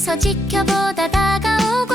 멀리서 지켜보다 다가오고